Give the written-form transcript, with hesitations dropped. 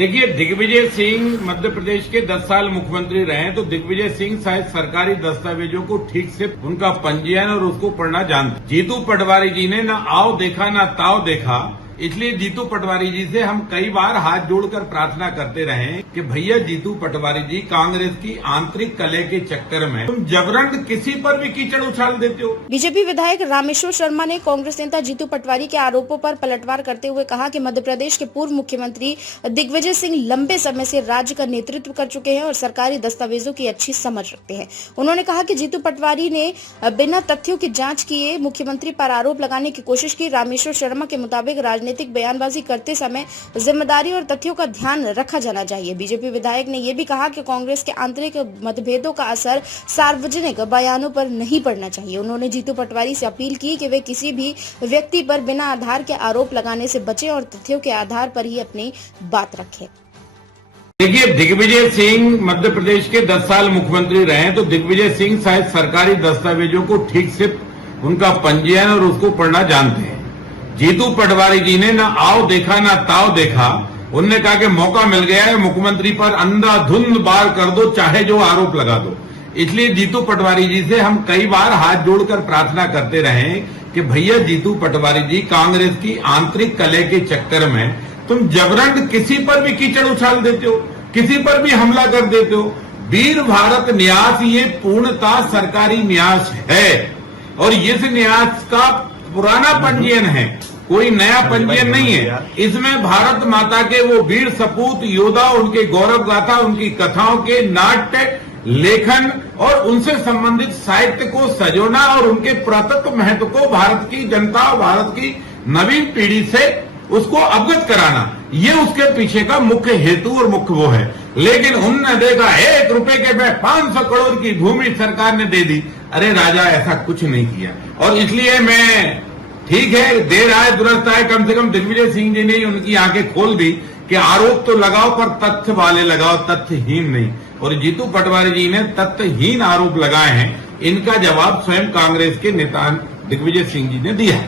देखिए, दिग्विजय सिंह मध्य प्रदेश के 10 साल मुख्यमंत्री रहे हैं, तो दिग्विजय सिंह शायद सरकारी दस्तावेजों को ठीक से उनका पंजीयन और उसको पढ़ना जानते। जीतू पटवारी जी ने न आओ देखा न ताव देखा, इसलिए जीतू पटवारी जी से हम कई बार हाथ जोड़कर प्रार्थना करते रहे कि भैया जीतू पटवारी जी, कांग्रेस की आंतरिक कलह के चक्कर में तुम जबरन किसी पर भी कीचड़ उछाल देते हो। बीजेपी विधायक रामेश्वर शर्मा ने कांग्रेस नेता जीतू पटवारी के आरोपों पर पलटवार करते हुए कहा कि मध्य प्रदेश के पूर्व मुख्यमंत्री दिग्विजय सिंह लंबे समय से राज्य का नेतृत्व कर चुके हैं और सरकारी दस्तावेजों की अच्छी समझ रखते हैं। उन्होंने कहा कि जीतू पटवारी ने बिना तथ्यों की जांच किए मुख्यमंत्री पर आरोप लगाने की कोशिश की। रामेश्वर शर्मा के मुताबिक राजनीतिक बयानबाजी करते समय जिम्मेदारी और तथ्यों का ध्यान रखा जाना चाहिए। बीजेपी विधायक ने यह भी कहा कि कांग्रेस के आंतरिक मतभेदों का असर सार्वजनिक बयानों पर नहीं पड़ना चाहिए। उन्होंने जीतू पटवारी से अपील की कि वे किसी भी व्यक्ति पर बिना आधार के आरोप लगाने से बचें और तथ्यों के आधार पर ही अपनी बात रखें। देखिए, दिग्विजय सिंह मध्य प्रदेश के 10 साल मुख्यमंत्री रहे हैं, तो दिग्विजय सिंह शायद सरकारी दस्तावेजों को ठीक से उनका पंजीयन और उसको पढ़ना जानते हैं। जीतू पटवारी जी ने न आओ देखा न ताव देखा, उन्होंने कहा कि मौका मिल गया है, मुख्यमंत्री पर अंधाधुंध वार कर दो, चाहे जो आरोप लगा दो। इसलिए जीतू पटवारी जी से हम कई बार हाथ जोड़कर प्रार्थना करते रहे कि भैया जीतू पटवारी जी, कांग्रेस की आंतरिक कलह के चक्कर में तुम जबरन किसी पर भी कीचड़ उछाल देते हो, किसी पर भी हमला कर देते हो। वीर भारत न्यास ये पूर्णतः सरकारी न्यास है और इस न्यास का पुराना पंजीयन है, कोई नया पंजीयन नहीं है। इसमें भारत माता के वो वीर सपूत योद्धा, उनके गौरव गाथा, उनकी कथाओं के नाट्य लेखन और उनसे संबंधित साहित्य को सजोना और उनके पुरातत्व महत्व को भारत की जनता और भारत की नवीन पीढ़ी से उसको अवगत कराना, ये उसके पीछे का मुख्य हेतु और मुख्य वो है। लेकिन उनने देखा 1 रुपए के पे 500 करोड़ की भूमि सरकार ने दे दी। अरे राजा, ऐसा कुछ नहीं किया। और इसलिए मैं, ठीक है, देर आए दुरुस्त आए, कम से कम दिग्विजय सिंह जी ने उनकी आंखें खोल दी कि आरोप तो लगाओ पर तथ्य वाले लगाओ, तथ्यहीन नहीं। और जीतू पटवारी जी ने तथ्यहीन आरोप लगाए हैं, इनका जवाब स्वयं कांग्रेस के नेता दिग्विजय सिंह जी ने दिया है।